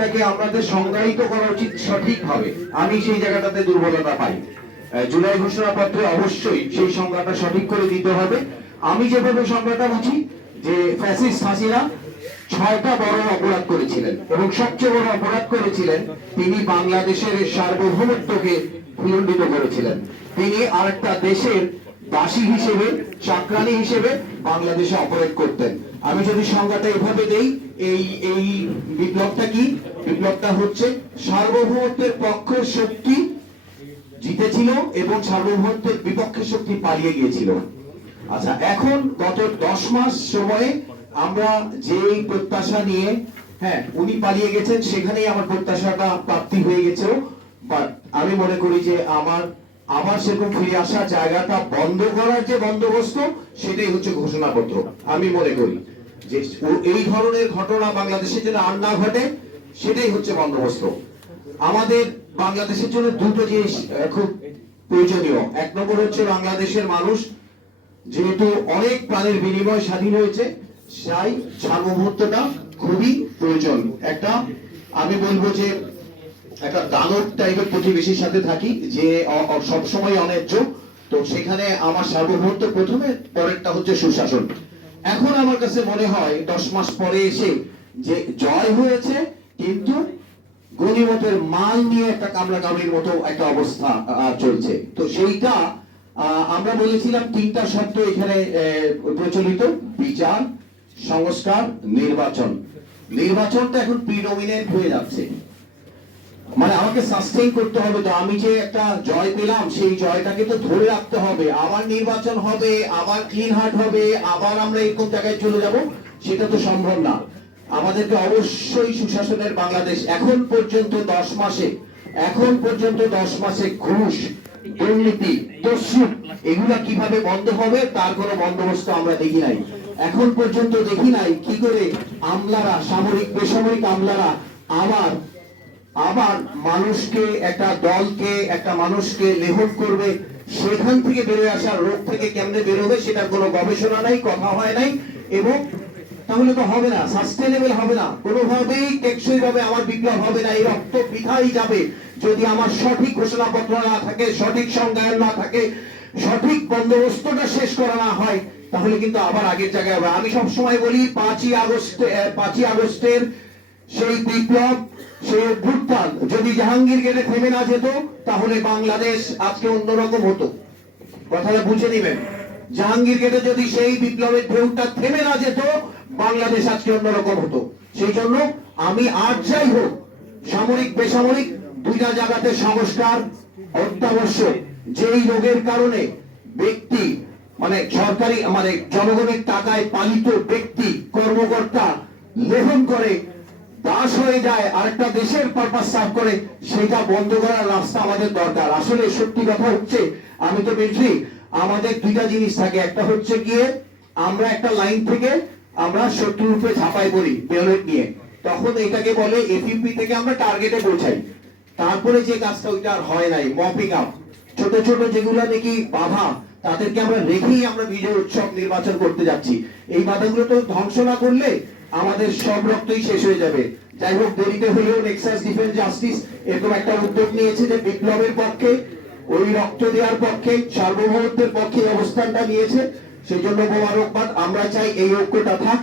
তাকে আমাদের সংজ্ঞায়িত করা উচিত সঠিকভাবে। আমি সেই জায়গাটাতে দুর্বলতা পাই। জুলাই ঘোষণাপত্রে অবশ্যই সেই সংজ্ঞাটা সঠিক করে দিতে হবে। আমি যেভাবে সংজ্ঞাটা বুঝি, যে ফ্যাসিস্ট হাসিনা ছয়টা বড় অপরাধ করেছিলেন এবং সবচেয়ে বড় অপরাধ করেছিলেন তিনি বাংলাদেশের সার্বভৌমত্বকে ভুলণ্ডিত করেছিলেন। তিনি আরেকটা দেশের দাসী হিসেবে চাকরানি হিসেবে বাংলাদেশে অপারেট করতেন। আমি যদি সংজ্ঞাটা এভাবে দেই, এই এই বিপ্লবটা কি বিপ্লবটা হচ্ছে সার্বভৌমত্বের পক্ষ শক্তি জিতেছিল এবং সার্বভৌমত্বের বিপক্ষে শক্তি পালিয়ে গিয়েছিল। আচ্ছা এখন গত দশ মাস সময়ে আমরা যেই প্রত্যাশা নিয়ে হ্যাঁ উনি পালিয়ে গেছেন, সেখানেই আমার প্রত্যাশাটা প্রাপ্তি হয়ে গেছেও। বাট আমি মনে করি যে আমার, আবার সেরকম ফিরে আসা জায়গাটা বন্ধ করার যে বন্দোবস্ত, সেটাই হচ্ছে ঘোষণাপত্র। আমি মনে করি যে এই ধরনের ঘটনা বাংলাদেশে যেন আর না ঘটে সেটাই হচ্ছে বন্দোবস্ত। আমাদের বাংলাদেশের জন্য দুটো জিনিস খুব প্রয়োজনীয়। এক নম্বর হচ্ছে বাংলাদেশের মানুষ যেহেতু অনেক প্রাণের বিনিময় স্বাধীন হয়েছে তাই সার্বভৌমত্বটা খুবই প্রয়োজন। একটা, আমি বলব যে একটা দানব টাইপের প্রতিবেশীর সাথে থাকি, যে সবসময় অন্যায্য তো সেখানে আমার সার্বভৌমত্ব প্রথমে, পরেরটা হচ্ছে সুশাসন। এখন আমার কাছে মনে হয়, দশ মাস পরে এসে যে জয় হয়েছে কিন্তু গণিমতের মাল নিয়ে একটা কামড়া কামড়ির মতো একটা অবস্থা চলছে। তো সেইটা আমরা বলেছিলাম তিনটা শব্দ এখানে প্রচলিত। বিচার, সংস্কার, নির্বাচন। নির্বাচনটা এখন প্রিডমিনেন্ট হয়ে যাচ্ছে। মানে আমাকে সাস্টেইন করতে হবে তো, আমি যে একটা জয় পেলাম, সেই জয়টাকে তো ধরে রাখতে হবে। আবার নির্বাচন হবে, আবার ক্লিন হার্ট হবে, আবার আমরা এরকম জায়গায় চলে যাব, সেটা তো সম্ভব না। আমাদেরকে অবশ্যই সুশাসনের বাংলাদেশ এখন পর্যন্ত দশ মাসে, এখন পর্যন্ত দশ মাসে ঘুষ, দুর্নীতি দস্যুক এগুলা কীভাবে বন্ধ হবে তার কোনো বন্দোবস্ত আমরা দেখি নাই। এখন পর্যন্ত দেখি নাই কি করে আমলারা, সামরিক, বেসামরিক আমলারা আবার আবার মানুষকে, একটা দলকে, একটা মানুষকে লেহন করবে, সেখান থেকে বেরোয় আসা রোগ থেকে কেমনে বেরোবে সেটার কোনো গবেষণা নাই, কথা হয় নাই, এবং তাহলে তো হবে না সাস্টেনেবল হবে না। কোনোভাবেই টেকসই ভাবে আমার বিপ্লব হবে না, এই রক্ত বৃথাই যাবে। যদি আমার সঠিক ঘোষণাপত্র না থাকে, সঠিক সংজ্ঞায়ন না থাকে, সঠিক বন্দোবস্তটা শেষ করা না হয়, তাহলে কিন্তু আবার আগের জায়গায় হবে। আমি সবসময় বলি, পাঁচই আগস্ট পাঁচই আগস্টের সেই বিপ্লব, সেই অভ্যুত্থান, যদি জাহাঙ্গীর গেটে থেমে না যেত, তাহলে বাংলাদেশ আজকে অন্যরকম হতো। কথাটা বুঝে নিবেন? জাহাঙ্গীর গেটে যদি সেই বিপ্লবের ঢেউটা থেমে না যেত, বাংলাদেশ আজকে অন্যরকম হতো। সেই জন্য আমি আজ যাই হোক, সামরিক, বেসামরিক, দুইটা জায়গাতে সংস্কার, অত্যাবশ্যক, যেই রোগের কারণে ব্যক্তি মানে সরকারি মানে জনগণের টাকায় পালিত ব্যক্তি, কর্মকর্তা লেহন করে, দাস হয়ে যায়, আরেকটা দেশের পারপাস সার্ভ করে, সেটা বন্ধ করার রাস্তা আমাদের দরকার। আসলে সত্যি কথা হচ্ছে, আমি তো বলছি আমাদের দুইটা জিনিস থাকে। একটা হচ্ছে গিয়ে আমরা একটা লাইন থেকে আমরা শত্রুর উপরে ঝাঁপাই পড়ি বেলট নিয়ে। তখন এটাকে বলে এফইউপি থেকে আমরা টার্গেটে পৌঁছাই। তারপরে যে কাজটা ওইটা আর হয় নাই মপিং আপ ছোট ছোট যেগুলো নাকি বাধা, তাদেরকে আমরা রেখেই আমরা বিজয় উৎসব নির্বাচন করতে যাচ্ছি। এই বাধাগুলো তো ধ্বংস না করলে আমাদের সব রক্তই শেষ হয়ে যাবে। যাই হোক, দেরিতে হলেও নেক্সাস ডিফেন্স জাস্টিস এরকম একটা উদ্যোগ নিয়েছে যে বিপ্লবের পক্ষে ওই রক্ত দেওয়ার পক্ষে, সার্বভৌমত্বের পক্ষে অবস্থানটা নিয়েছে। সেই জন্য আমরা চাই এই ঐক্যটা থাক।